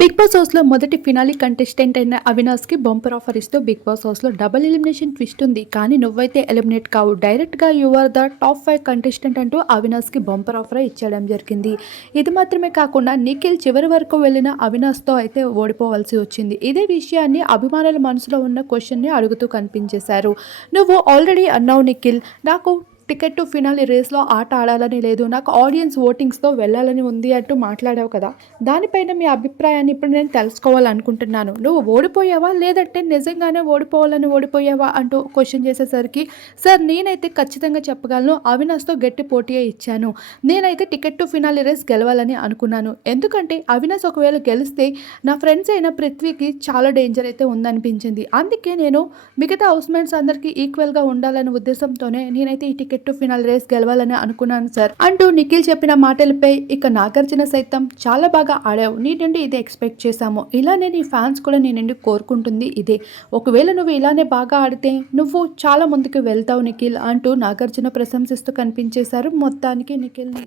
Big Boss హౌస్లో మొదటి finale contestant అయిన అవినాష్కి బంపర్ ఆఫర్ ఇస్తూ బిగ్ బాస్ హౌస్లో డబుల్ ఎలిమినేషన్ ట్విస్ట్ ఉంది. కానీ నువ్వైతే ఎలిమినేట్ కావు. డైరెక్ట్గా you are the top five contestant అంటూ అవినాష్కి బంపర్ ఆఫర్ ఇచ్చడం జరిగింది. ఇది మాత్రమే కాకుండా నిఖిల్ చివరి వరకు వెళ్ళిన అవినాష్తో అయితే ఓడిపోవాల్సి వచ్చింది. ఇదే విషయాన్ని అభిమానుల మనసులో ఉన్న క్వశ్చన్ని అడుగుతూ కనిపించేశారు. నువ్వు ఆల్రెడీ అన్నావు నిఖిల్. నాకు టికెట్ టు ఫినాలి రేస్లో ఆట ఆడాలని లేదు. నాకు ఆడియన్స్ ఓటింగ్స్తో వెళ్ళాలని ఉంది అంటూ మాట్లాడావు కదా. దానిపైన మీ అభిప్రాయాన్ని ఇప్పుడు నేను తెలుసుకోవాలనుకుంటున్నాను. నువ్వు ఓడిపోయావా? లేదంటే నిజంగానే ఓడిపోవాలని ఓడిపోయావా? అంటూ క్వశ్చన్ చేసేసరికి సార్ నేనైతే ఖచ్చితంగా చెప్పగలను. అవినాష్తో గట్టి పోటీయే ఇచ్చాను. నేనైతే టికెట్ టు ఫినాలి రేస్ గెలవాలని అనుకున్నాను. ఎందుకంటే అవినాష్ ఒకవేళ గెలిస్తే నా ఫ్రెండ్స్ అయిన పృథ్వీకి చాలా డేంజర్ అయితే ఉందనిపించింది. అందుకే నేను మిగతా హౌస్మేట్స్ అందరికీ ఈక్వల్గా ఉండాలనే ఉద్దేశంతోనే నేనైతే ఈ టికెట్ టు ఫినాల్ రేస్ గెలవాలని అనుకున్నాను సార్. అంటూ నిఖిల్ చెప్పిన మాటలపై ఇక నాగార్జున సైతం చాలా బాగా ఆడావు. నీ నుండి ఇదే ఎక్స్పెక్ట్ చేశాము. ఇలానే నీ ఫ్యాన్స్ కూడా నీ నుండి కోరుకుంటుంది ఇదే. ఒకవేళ నువ్వు ఇలానే బాగా ఆడితే నువ్వు చాలా ముందుకు వెళ్తావు నిఖిల్ అంటూ నాగార్జున ప్రశంసిస్తూ కనిపించేశారు మొత్తానికి నిఖిల్ని.